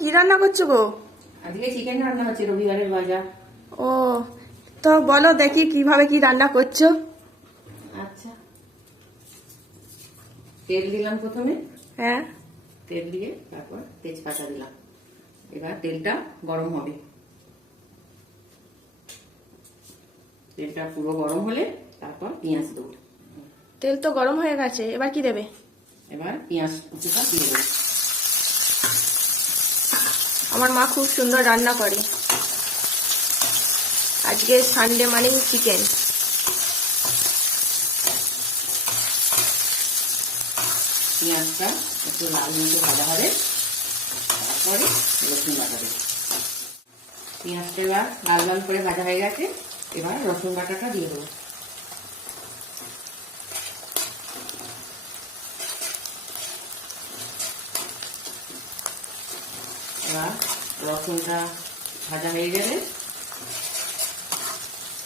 কি রান্না করছ গো? আজকে চিকেন রান্না হচ্ছে রবিবারের বাজার ও তো বলো দেখি কীভাবে কি রান্না করছ। আচ্ছা। তেল দিলাম প্রথমে। হ্যাঁ। তেল দিয়ে তারপর তেজপাতা দিলাম। এবার তেলটা গরম হবে। তেলটা পুরো গরম হলে তারপর পেঁয়াজ দেবো। তেল তো গরম হয়ে গেছে এবার কি দেবে? এবার পেঁয়াজ কুচিটা দিয়ে দেবো। আমার মা খুব সুন্দর রান্না করে। আজকে সানডে মানে চিকেন পেঁয়াজটা একটু লাল মতো ভাজা হবে। তারপরে রসুন বাটা দেবো। পেঁয়াজটা এবার লাল লাল করে ভাজা হয়ে গেছে। এবার রসুন বাটাটা দিয়ে দেবো। এবার রসুনটা ভাজা হয়ে গেলে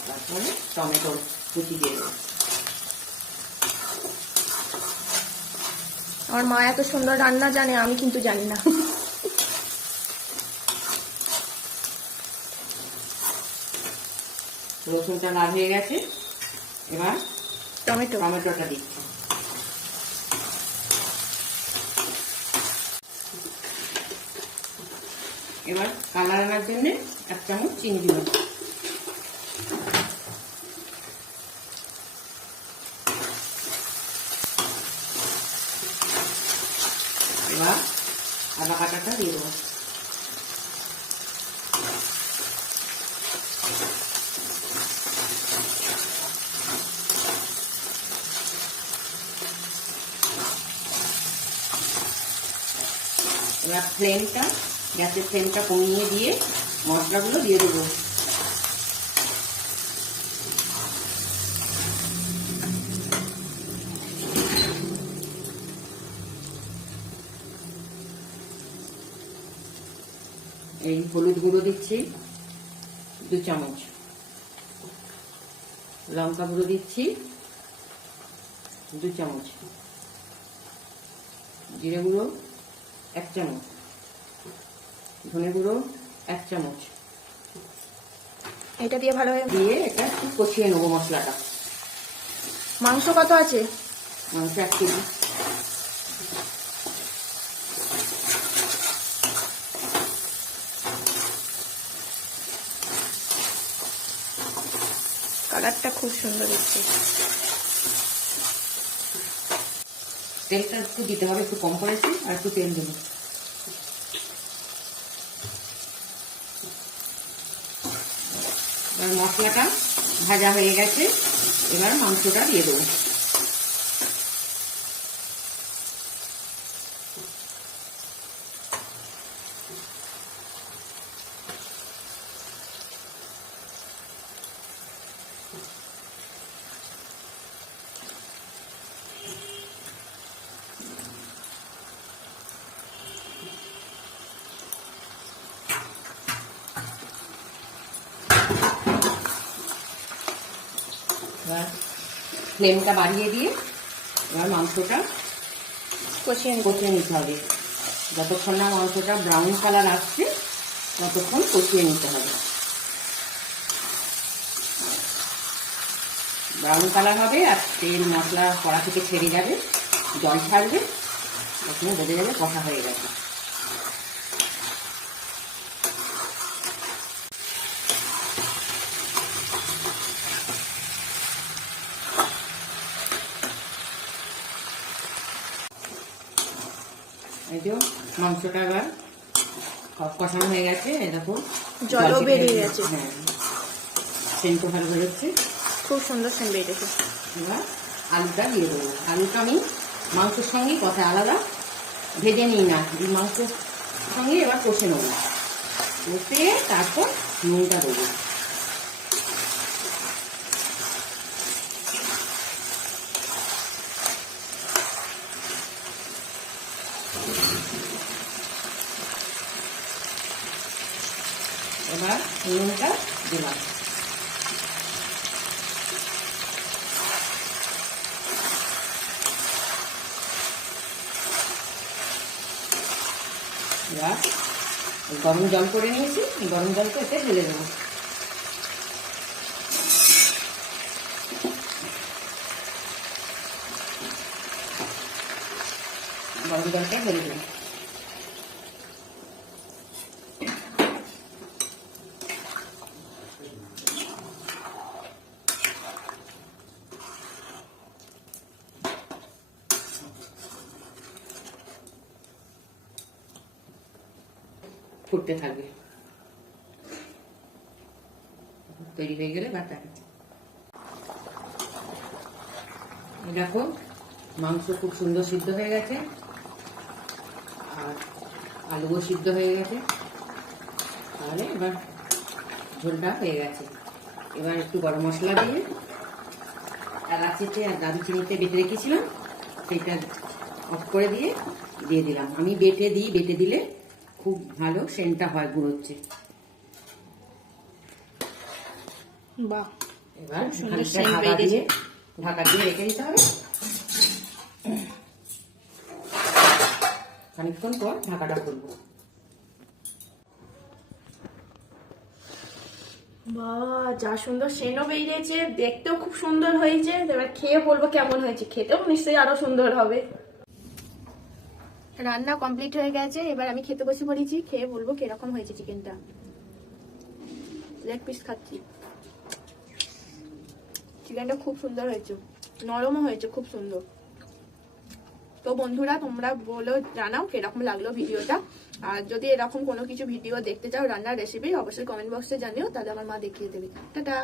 তারপরে টমেটো কুচি দিয়ে দেবো। আমার মা এত সুন্দর রান্না জানে আমি কিন্তু জানি না। রসুনটা লাল হয়ে গেছে এবার টমেটো। টমেটোটা দিচ্ছি। এবার কালার আনার জন্য এক চামচ চিনি দিলাম এবার আদা কাটাটা দিয়ে দেবো। এবার ফ্লেমটা গ্যাসের ফ্লেমটা কমিয়ে দিয়ে মশলাগুলো দিয়ে দেবো। এই হলুদ গুঁড়ো দিচ্ছি, দু চামচ। লঙ্কা গুঁড়ো দিচ্ছি, দু চামচ। জিরে গুঁড়ো, এক চামচ। ধনে গুঁড়ো এক চামচ। এটা দিয়ে ভালোভাবে দিয়ে এটা একটু কষিয়ে নেব মশলাটা। মাংস কত আছে? মাংস এক কেজি। কালারটা খুব সুন্দর হচ্ছে। তেলটা একটু দিতে হবে একটু কম করেছি আর একটু তেল দেবো। এবার মশলাটা ভাজা হয়ে গেছে। এবার মাংসটা দিয়ে দেবো এবার ফ্লেমটা বাড়িয়ে দিয়ে এবার মাংসটা কষিয়ে। কষিয়ে নিতে হবে যতক্ষণ না মাংসটা ব্রাউন কালার আসছে, ততক্ষণ কষিয়ে নিতে হবে ব্রাউন কালার হবে আর তেল, মশলা, কড়া থেকে ছেড়ে যাবে, জল ছাড়বে তখন বোঝা যাবে কষা হয়ে গেছে এই যে মাংসটা এবার কষানো হয়ে গেছে দেখো জলও বেরিয়ে গেছে। হ্যাঁ। সেন্ট ভালো বেরোচ্ছে। খুব সুন্দর সেন বেরিয়েছে। এবার আলুটা দিয়ে দেবো। আলুটা আমি মাংসের সঙ্গেই কথা আলাদা ভেজে নিই না। এই মাংসের সঙ্গে এবার কষে নেব। কষে তারপর নুনটা দেবো। এবার নুনটা দিলাম। এবার গরম জল করে নিয়েছি গরম জলটা এতে ঢেলে দেবো। গরম জলটা ঢেলে দেবো ফুটতে থাকবে। তৈরি হয়ে গেলে বাটা। এই দেখো, মাংস খুব সুন্দর সিদ্ধ হয়ে গেছে। আর আলুও সিদ্ধ হয়ে গেছে। তাহলে এবার ঝোলটা হয়ে গেছে। এবার একটু গরম মশলা দিয়ে এলাচিতে আর দারুচিনিতে বেটে রেখেছিলাম সেটা অফ করে দিয়ে দিয়ে দিলাম। আমি বেটে দিই বেটে দিলে খুব ভালো সেন্টটা হয় গুঁড়োচ্ছে। বাহ এবার ঢাকা দিয়ে ঢাকা দিয়ে রেখে দিতে হবে। খানিকক্ষণ পর ঢাকাটা খুলবো। বাহ, যা সুন্দর সেনও বেরিয়েছে, দেখতেও খুব সুন্দর হয়েছে। এবার খেয়ে বলব কেমন হয়েছে, খেতেও নিশ্চয়ই আরও সুন্দর হবে। রান্না কমপ্লিট হয়ে গেছে, এবার আমি খেতে বসে পড়েছি, খেয়ে বলব কীরকম হয়েছে চিকেনটা। লেগ পিস খাচ্ছি। চিকেনটা খুব সুন্দর হয়েছে, নরমও হয়েছে, খুব সুন্দর। তো বন্ধুরা, তোমরা বলো, জানাও কীরকম লাগল ভিডিওটা। আর যদি এরকম কোনো কিছু ভিডিও দেখতে চাও রান্নার রেসিপি অবশ্যই কমেন্ট বক্সে জানিও, তাহলে আমার মা দেখিয়ে দেবে। টাটা!